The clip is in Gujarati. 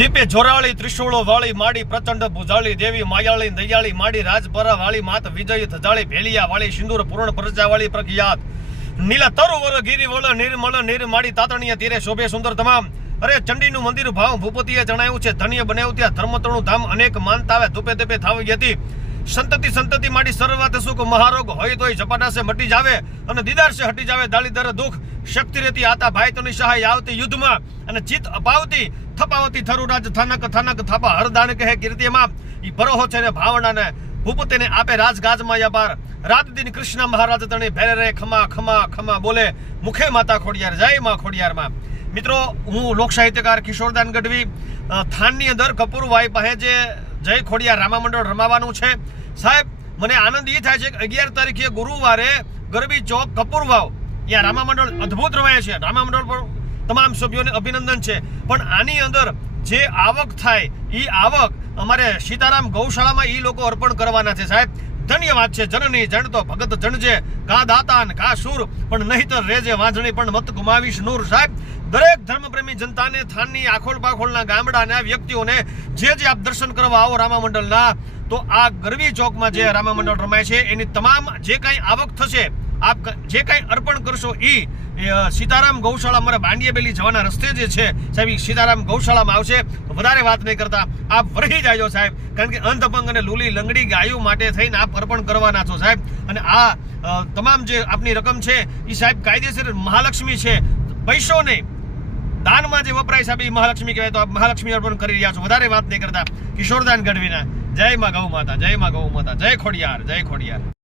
દીપે જોરાળી ત્રિશૂળો વાળી માડી પ્રચંડ ભુજાળી દેવી માયાળી દયાળી માડી રાજપરા વાળી માત વિજય ધજાળી ભેલિયા વાળી સિંદૂર પૂર્ણ પ્રજા વાળી પ્રખ્યાત નીલા તરુવર ગિરિવળ નિર્મળ નિર્માળી તાતણીય તીરે શોભે સુંદર તમામ અરે ચંડીનું મંદિર ભાવ ભૂપતિએ જણાવ્યું છે ધન્ય બનાવ્યું ત્યાં ધર્મતણું ધામ અનેક માનતા આવે ધૂપે ધૂપે થાવી હતી સંતતિ માડી સર્વાત સુખ મહારોગ હોય તોય ઝપાટાસે મટી જાવે અને દીદાર સે હટી જાવે દાલીદર દુઃખ શક્તિ રહેતી આતા ભાઈ તોની સહાય આવતી યુદ્ધમાં અને ચિત અપાવતી થપાવતી થરુરાજ થાનક થાનક થાપા હરદાન કહે કીર્તિમાં ઈ ભરોહો છે ને ભાવના ને ભૂપતિને આપે રાજગાજમાં યાબાર રાત દિન કૃષ્ણ મહારાજ તણી ભેરે રે ખમા ખમા ખમા બોલે મુખે માતા ખોડિયાર જય માં ખોડિયારમાં મિત્રો હું લોક સાહિત્યકાર કિશોરદાન ગઢવી થાનની અંદર કપૂરવાઈ પાસે જે જય ખોડિયાર રામા મંડળ રમાવાનું છે સાહેબ મને આનંદ એ થાય છે કે 11 તારીખે ગુરુવારે ગરબી ચોક કપૂરવાવ ત્યાં રામા મંડળ અદ્ભુત રમાય છે રામા મંડળ પર તમામ સભ્યોને અભિનંદન છે પણ આની અંદર જે આવક થાય એ આવક અમારે સીતારામ ગૌશાળામાં એ લોકો અર્પણ કરવાના છે સાહેબ ધન્યવાદ છે જનની જણતો ભગત જણજે કા દાતાન કા સુર પણ નહીતર રેજે વાંજણી પણ મત ગુમાવીશ નૂર સાહેબ દરેક ધર્મપ્રેમી જનતાને થાનની આખોલ પાખોલના ગામડાના વ્યક્તિઓને જે આપ દર્શન કરવા આવો રામા મંડળના તો આ ગરવી ચોકમાં જે રામા મંડળ રમાય છે એની તમામ જે કાંઈ આવક થશે આપ જે કાંઈ અર્પણ કરશો એ સીતારામ ગૌશાળા મારા બાંડિયાબેલી જવાના રસ્તે જે છે સાહેબ સીતારામ ગૌશાળામાં આવશે વધારે વાત નહીં કરતા આપ વરહી જાજો સાહેબ કારણ કે અંધ અપંગ અને લૂલી લંગડી ગાયો માટે થઈને આપ અર્પણ કરવાના છો સાહેબ અને આ તમામ જે આપની રકમ છે એ સાહેબ કાયદેસર મહાલક્ષ્મી છે પૈસો નહીં દાનમાં જે વપરાય સાહેબ એ મહાલક્ષ્મી કહેવાય તો આપ મહાલક્ષ્મી અર્પણ કરી રહ્યા છો વધારે વાત નહીં કરતા કિશોરદાન ગઢવીના જય માં ગૌ માતા જય માં ગૌ માતા જય ખોડિયાર જય ખોડિયાર